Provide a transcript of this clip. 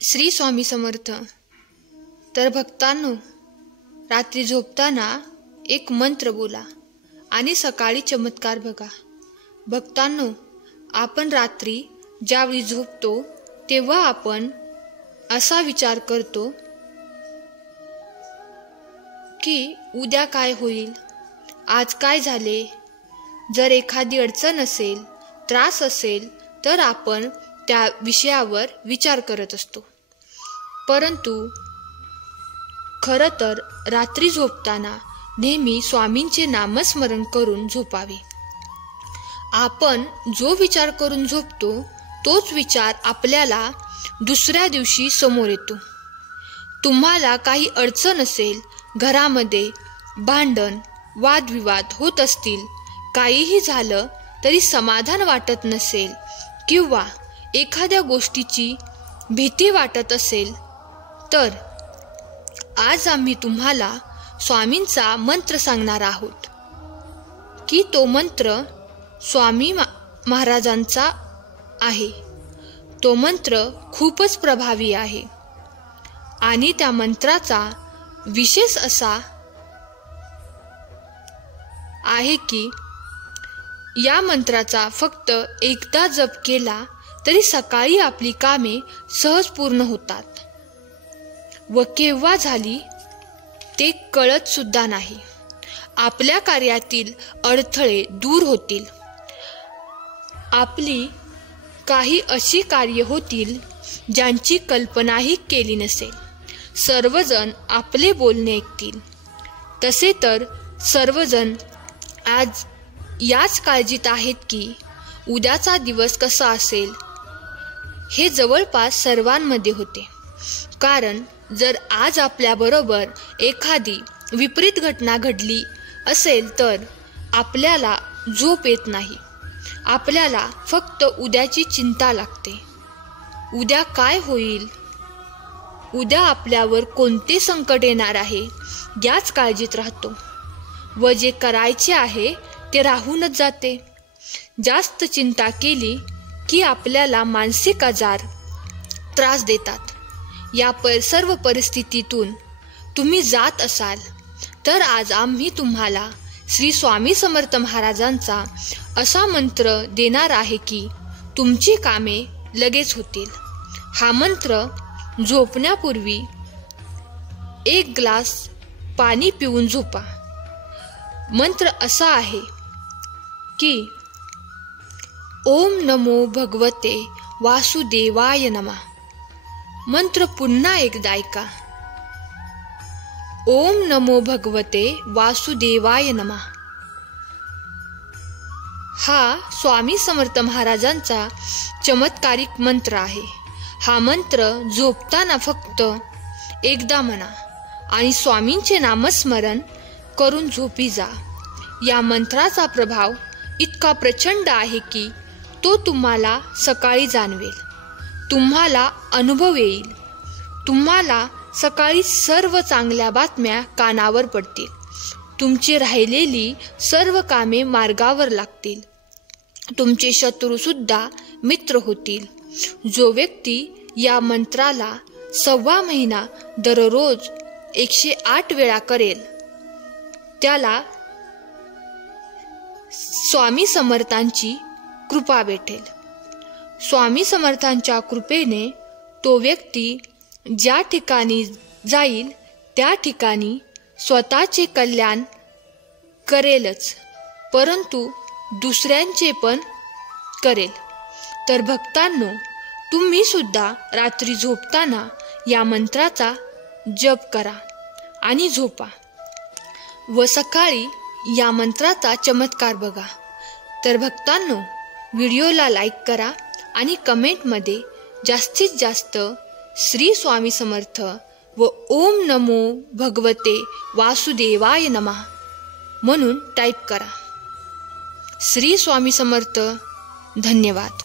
श्री स्वामी समर्थ। तर भक्तांनो, रात्री झोपताना एक मंत्र बोला आणि सकाळी चमत्कार बघा। भक्तांनो, आपण रात्री ज्यावेळी झोपतो तेव्हा आपण असा विचार करतो की उद्या काय होईल, आज काय झाले। जर एखादी अडचण असेल, त्रास असेल तर आपण त्या विषयावर विचार करत असतो। परंतु खरं तर रात्री झोपताना नेहमी स्वामींचे नामस्मरण करून झोपावे। आपण जो विचार करून झोपतो तोच विचार आपल्याला दुसऱ्या दिवशी समोर येतो। तुम्हाला काही अडचण असेल, घरामध्ये भांडण वादविवाद होत असतील, काहीही झालं तरी समाधान वाटत नसेल किंवा एखाद्या गोष्टीची भीती वाटत असेल, तर आज आम्ही तुम्हाला स्वामींचा मंत्र सांगणार आहोत की तो मंत्र स्वामी महाराजांचा आहे। तो मंत्र खूपच प्रभावी आहे आणि त्या मंत्राचा विशेष असा आहे की या मंत्राचा फक्त एकदा जप केला तरी सकाळी आपली कामे सहज पूर्ण होतात व केव्हा झाली ते कळत सुद्धा नाही। आपल्या कार्यातील अडथळे दूर होतील। आपली काही अशी कार्य होतील ज्यांची कल्पनाही केली नसेल। सर्वजण आपले बोलणे ऐकतील। तसे तर सर्वजण आज याच काळजीत आहेत की उद्याचा दिवस कसा असेल। हे जवळपास सर्वांमध्ये होते, कारण जर आज आपल्याबरोबर एखादी विपरीत घटना घडली असेल तर आपल्याला झोप येत नाही। आपल्याला फक्त उद्याची चिंता लागते। उद्या काय होईल, उद्या आपल्यावर कोणते संकट येणार आहे याच काळजीत राहतो व जे करायचे आहे ते राहूनच जाते। जास्त चिंता केली की आपल्याला मानसिक आजार त्रास देतात। या सर्व परिस्थितीतून तुम्ही जात असाल तर आज आम्ही तुम्हाला श्री स्वामी समर्थ महाराजांचा असा मंत्र देणार आहे की तुमची कामे लगेच होतील। हा मंत्र झोपण्यापूर्वी 1 ग्लास पाणी पिऊन झोपा। मंत्र असा आहे की ओम नमो भगवते वासुदेवाय नमः। मंत्र पुन्हा एकदा ऐका। ओम नमो भगवते वासुदेवाय नमः। हा स्वामी समर्थ महाराजांचा चमत्कारिक मंत्र आहे। हा मंत्र झोपताना फक्त एकदा म्हणा आणि स्वामींचे नामस्मरण करून झोपी जा। या मंत्राचा प्रभाव इतका प्रचंड आहे की तो तुम्हाला सकाळी जाणवेल, तुम्हाला अनुभव येईल। तुम्हाला सकाळी सर्व चांगल्या बातम्या कानावर पडतील। तुमची राहिलेली सर्व कामे मार्गावर लागतील। तुमचे शत्रू सुद्धा मित्र होतील। जो व्यक्ती या मंत्राला 1.25 महिना दररोज 108 वेळा करेल त्याला स्वामी समर्थांची कृपा भेटेल। स्वामी समर्थांच्या कृपेने तो व्यक्ती ज्या ठिकाणी जाईल त्या ठिकाणी स्वतःचे कल्याण करेलच, परंतु दुसऱ्यांचे पण करेल। तर भक्तांनो, तुम्ही सुद्धा रात्री झोपताना या मंत्राचा जप करा आणि झोपा व सकाळी या मंत्राचा चमत्कार बघा। तर भक्तांनो, व्हिडिओला लाईक करा आणि कमेंटमध्ये जास्तीत जास्त श्री स्वामी समर्थ व ओम नमो भगवते वासुदेवाय नमः म्हणून टाईप करा। श्री स्वामी समर्थ। धन्यवाद।